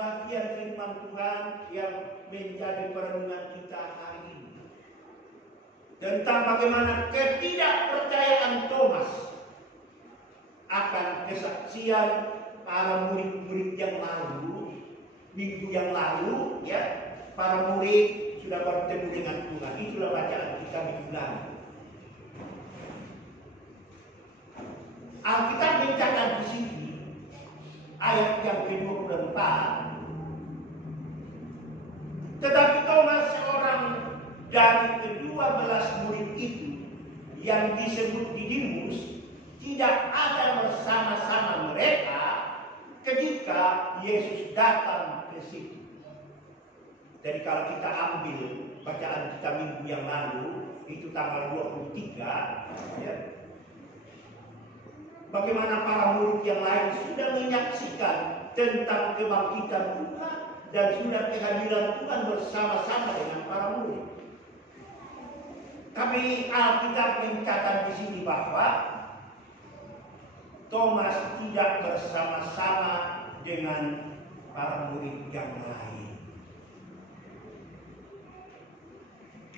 bagian firman Tuhan yang menjadi perenungan kita hari ini. Tentang bagaimana ketidakpercayaan Thomas akan kesaksian para murid-murid yang lalu, minggu yang lalu, ya, para murid sudah bertemu dengan Tuhan. Itulah bacaan kita minggu lalu. Alkitab mencatat di sini ayat yang ke-24. Tetapi Thomas, seorang dari ke-12 murid itu yang disebut Didimus, tidak ada bersama-sama mereka ketika Yesus datang ke situ. Jadi kalau kita ambil bacaan kita minggu yang lalu, itu tanggal 23, ya, bagaimana para murid yang lain sudah menyaksikan tentang kebangkitan Tuhan dan sudah kehadiran Tuhan bersama-sama dengan para murid. Tapi Alkitab mencatat di sini bahwa Thomas tidak bersama-sama dengan para murid yang lain.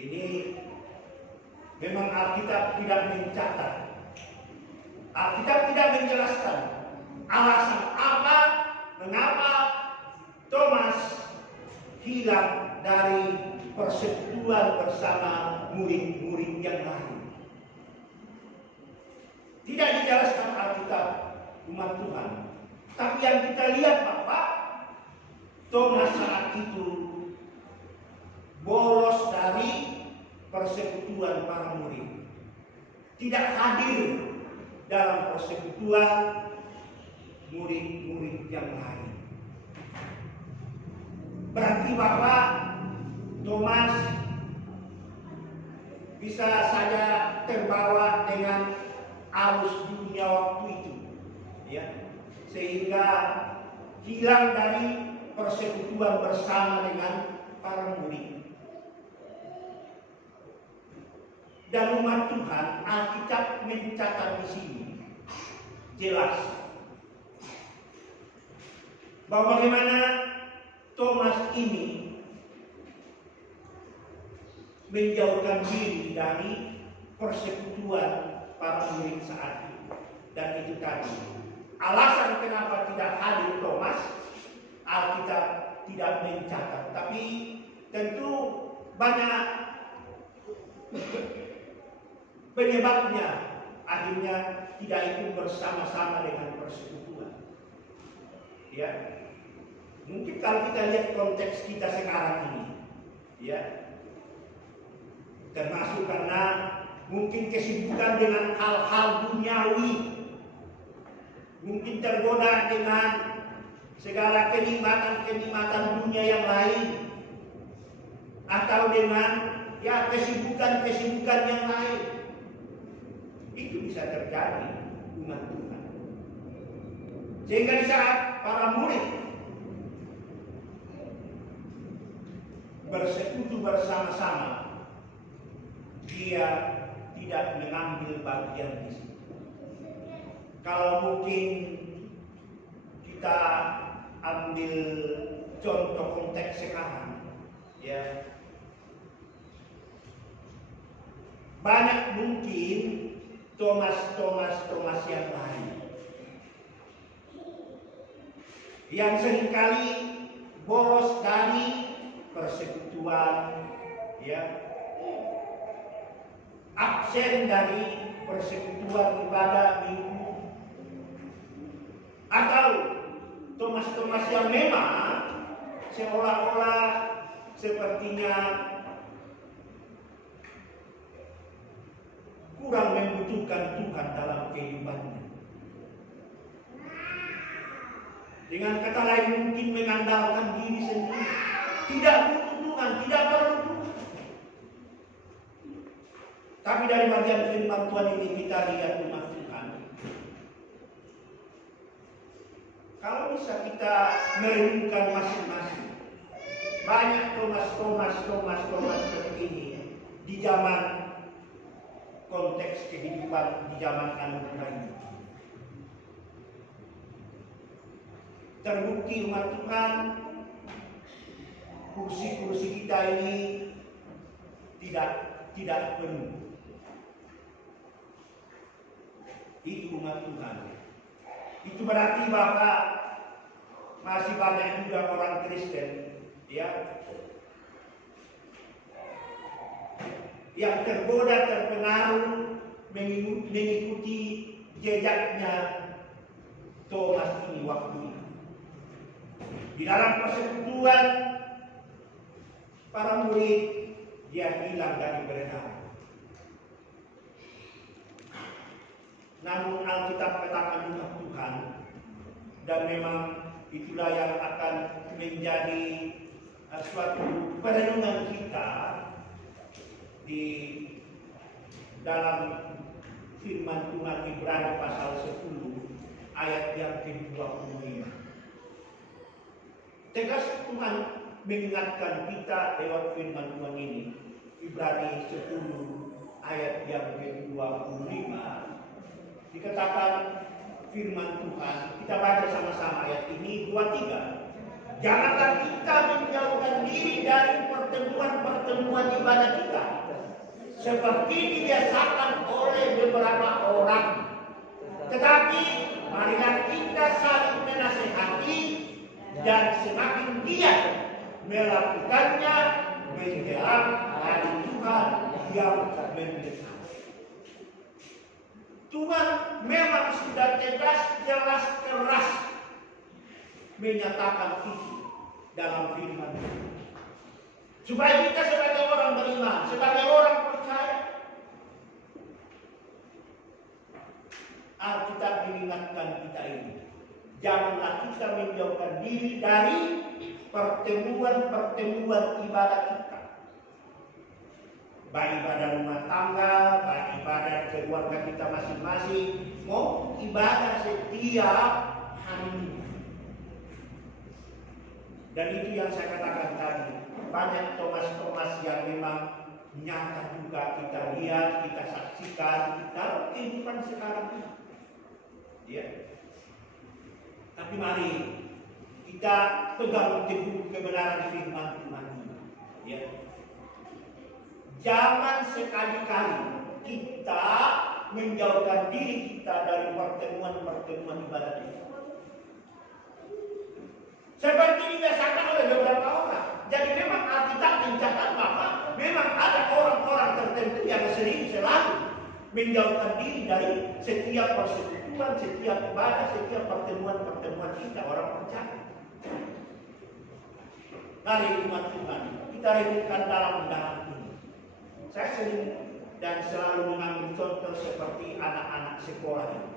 Ini memang Alkitab tidak mencatat. Alkitab tidak menjelaskan alasan apa, mengapa Thomas hilang dari persekutuan bersama murid-murid yang lain. Tidak dijelaskan Alkitab umat Tuhan. Tapi yang kita lihat bahwa Thomas saat itu bolos dari persekutuan para murid. Tidak hadir dalam persekutuan murid-murid yang lain. Berarti bahwa Thomas bisa saja terbawa dengan arus dunia waktu itu, ya, sehingga hilang dari persekutuan bersama dengan para murid. Dan umat Tuhan, Alkitab mencatat di sini jelas bahwa bagaimana Thomas ini menjauhkan diri dari persekutuan para murid saat itu. Dan itu tadi alasan kenapa tidak hadir Thomas, Alkitab tidak mencatat. Tapi tentu banyak penyebabnya akhirnya tidak ikut bersama-sama dengan persekutuan. Ya, mungkin kalau kita lihat konteks kita sekarang ini, ya, termasuk karena mungkin kesibukan dengan hal-hal duniawi, mungkin tergoda dengan segala kenikmatan dunia yang lain, atau dengan ya kesibukan yang lain. Itu bisa terjadi umat Tuhan. Sehingga di saat para murid bersekutu bersama-sama, dia tidak mengambil bagian di situ. Kalau mungkin kita ambil contoh konteks sekarang, ya, banyak mungkin Thomas yang lain yang seringkali bolos dari persekutuan, ya, absen dari persekutuan ibadah minggu, atau Thomas yang memang seolah-olah sepertinya kurang membutuhkan Tuhan dalam kehidupannya. Dengan kata lain mungkin mengandalkan diri sendiri, tidak butuh Tuhan, tidak perlu Tuhan. Tapi dari bagian firman Tuhan ini kita lihat umat Tuhan, kalau bisa kita merenungkan masing-masing, banyak Thomas seperti ini di zaman konteks kehidupan di zaman anugerah ini. Terbukti umat Tuhan kursi-kursi kita ini tidak penuh. Itu umat Tuhan. Itu berarti bahwa masih banyak juga orang Kristen, ya, yang tergoda, terpengaruh mengikuti jejaknya Thomas ini waktu itu. Di dalam persekutuan para murid, dia hilang dari berenang. Namun Alkitab katakan umat Tuhan, dan memang itulah yang akan menjadi suatu perenungan kita di dalam firman Tuhan Ibrani pasal 10 ayat yang ke-25. Tegas Tuhan mengingatkan kita lewat firman Tuhan ini. Ibrani 10 ayat yang ke-25 dikatakan firman Tuhan, kita baca sama-sama ayat ini 23. Janganlah kita menjauhkan diri dari pertemuan-pertemuan ibadah kita, seperti dibiasakan oleh beberapa orang. Tetapi marilah kita saling menasihati dan semakin giat melakukannya menjelang hari Tuhan yang mendekat. Tuhan memang sudah tegas, jelas, keras menyatakan itu dalam firman. Supaya kita sebagai orang beriman, sebagai orang percaya, Alkitab mengingatkan kita ini. Janganlah kita menjauhkan diri dari pertemuan-pertemuan ibadah kita. Baik ibadah rumah tangga, baik ibadah keluarga kita masing-masing, mau ibadah setiap hari. Dan itu yang saya katakan tadi, banyak Thomas-Thomas yang memang nyata juga kita lihat, kita saksikan dalam kehidupan sekarang ini. Ya. Tapi mari kita pegang teguh kebenaran firman Tuhan ini. Ya. Jangan sekali-kali kita menjauhkan diri kita dari pertemuan-pertemuan ibadah kita. Seperti dibiasakan oleh beberapa orang. Jadi memang Alkitab mencatat bahwa memang ada orang-orang tertentu yang selalu menjauhkan diri dari setiap persekutuan, setiap ibadah, setiap pertemuan-pertemuan kita orang percaya. Mari umat Tuhan, kita renungkan dalam undangan ini. Saya sering dan selalu mengambil contoh seperti anak-anak sekolah ini.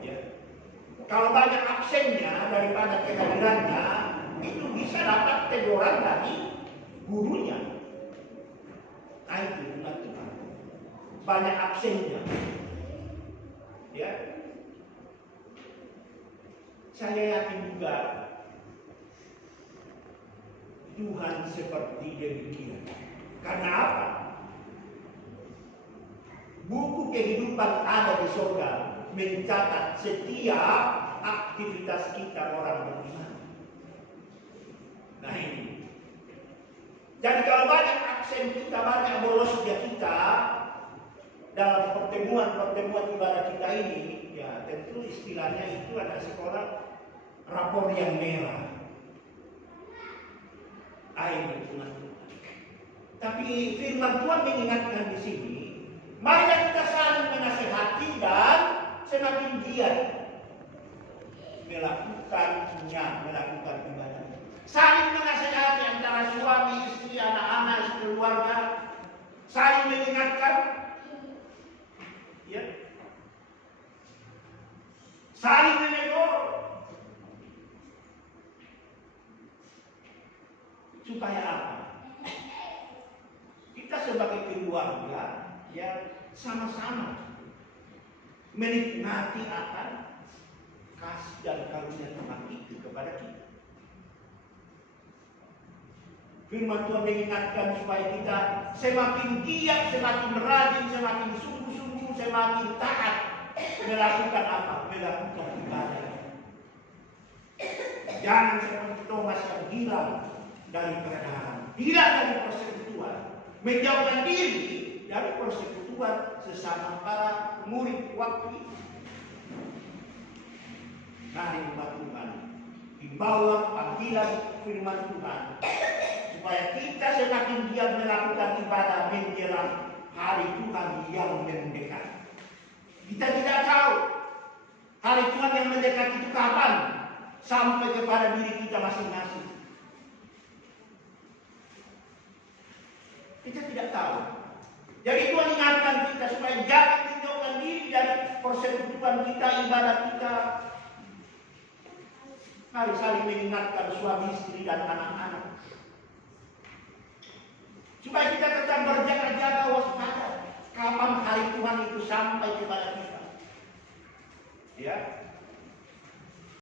Ya. Kalau banyak absennya daripada kehadirannya, itu bisa dapat teguran dari gurunya. Nah itu umat Tuhan. Banyak absennya. Ya. Saya yakin juga Tuhan seperti demikian. Karena apa? Buku kehidupan ada di surga mencatat setiap aktivitas kita orang beriman. Nah ini. Jadi kalau banyak absen kita, banyak bolosnya kita dalam pertemuan-pertemuan ibadah kita ini, ya tentu istilahnya itu ada sekolah rapor yang merah. Ini Tuhan. Tapi firman Tuhan mengingatkan di sini, marilah kita saling menasihati dan semakin giat melakukan ibadah. Saling menasihati antara suami, istri, anak-anak, keluarga, saling mengingatkan, ya, saling menegur, supaya apa? Kita sebagai keluarga, ya sama-sama menikmati akan kasih dan karunia Tuhan itu kepada kita. Firman Tuhan mengingatkan supaya kita semakin giat, semakin rajin, semakin sungguh-sungguh, semakin taat melakukan apa? Melakukan ibadah. Jangan seperti Thomas yang hilang dari peredaran, tidak dari persekutuan, menjauhkan diri dari persekutuan sesama para murid waktu itu. Mari umat Tuhan, himbauan panggilan firman Tuhan, supaya kita semakin giat melakukan ibadah menjelang hari Tuhan yang mendekat. Kita tidak tahu hari Tuhan yang mendekat itu kapan, sampai kepada diri kita masing-masing. Kita tidak tahu. Jadi Tuhan ingatkan kita supaya jangan menjauhkan diri dari persekutuan kita, ibadah kita. Mari saling mengingatkan suami istri dan anak-anak, supaya kita tetap berjaga-jaga waspada kapan hari Tuhan itu sampai kepada kita. Ya,